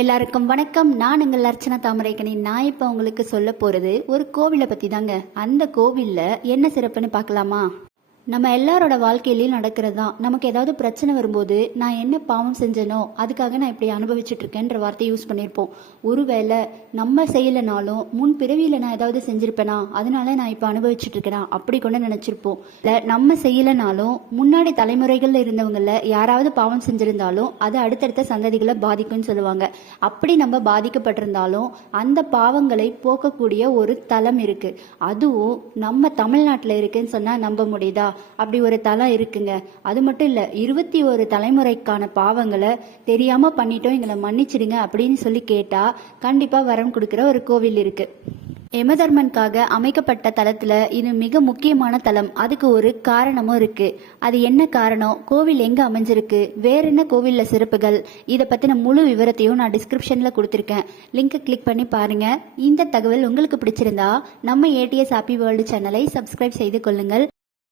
எல்லாருக்கும் வணக்கம். நான் எங்கள் அர்ச்சனா தாமரைக்கணி. நான் இப்போ உங்களுக்கு சொல்ல போகிறது ஒரு கோவிலை பற்றி தாங்க. அந்த கோவிலில் என்ன சிறப்புன்னு பார்க்கலாமா? நம்ம எல்லாரோட வாழ்க்கையிலையும் நடக்கிறது தான். நமக்கு ஏதாவது பிரச்சனை வரும்போது நான் என்ன பாவம் செஞ்சனோ அதுக்காக நான் இப்படி அனுபவிச்சுட்டு இருக்கேன்ற வார்த்தையை யூஸ் பண்ணியிருப்போம். ஒருவேளை நம்ம செய்யலைனாலும் முன் பிறவியில் நான் ஏதாவது செஞ்சிருப்பேனா, அதனால நான் இப்போ அனுபவிச்சுட்டு இருக்கேனா அப்படி கொண்டு நினச்சிருப்போம். இல்லை நம்ம செய்யலைனாலும் முன்னாடி தலைமுறைகளில் இருந்தவங்கள யாராவது பாவம் செஞ்சிருந்தாலும் அது அடுத்தடுத்த சந்ததிகளை பாதிக்கும்னு சொல்லுவாங்க. அப்படி நம்ம பாதிக்கப்பட்டிருந்தாலும் அந்த பாவங்களை போக்கக்கூடிய ஒரு தலம் இருக்கு. அதுவும் நம்ம தமிழ்நாட்டில் இருக்குன்னு சொன்னால் நம்ப முடியுதா? அப்படி ஒரு தலம் இருக்குங்க. அது மட்டும் இல்ல, 21 தலைமுறைக்கான பாவங்களை தெரியாம பண்ணிட்டோம், எங்களை மன்னிச்சிடுங்க அப்படின்னு சொல்லி கேட்டா கண்டிப்பா வரம் கொடுக்கிற ஒரு கோவில் இருக்கு. யமதர்மனுக்காக அமைக்கப்பட்ட தலத்துல இது மிக முக்கியமான தலம். அதுக்கு ஒரு காரணமும் இருக்கு. அது என்ன காரணம், கோவில் எங்க அமைஞ்சிருக்கு, வேற என்ன கோவில்ல சிறப்புகள், இதை பத்தின முழு விவரத்தையும் நான் டிஸ்கிரிப்ஷன்ல கொடுத்துருக்கேன். லிங்கை கிளிக் பண்ணி பாருங்க. இந்த தகவல் உங்களுக்கு பிடிச்சிருந்தா நம்ம ஏடிஎஸ் ஹாப்பி வேர்ல்டு சேனலை சப்ஸ்கிரைப் செய்து கொள்ளுங்கள்.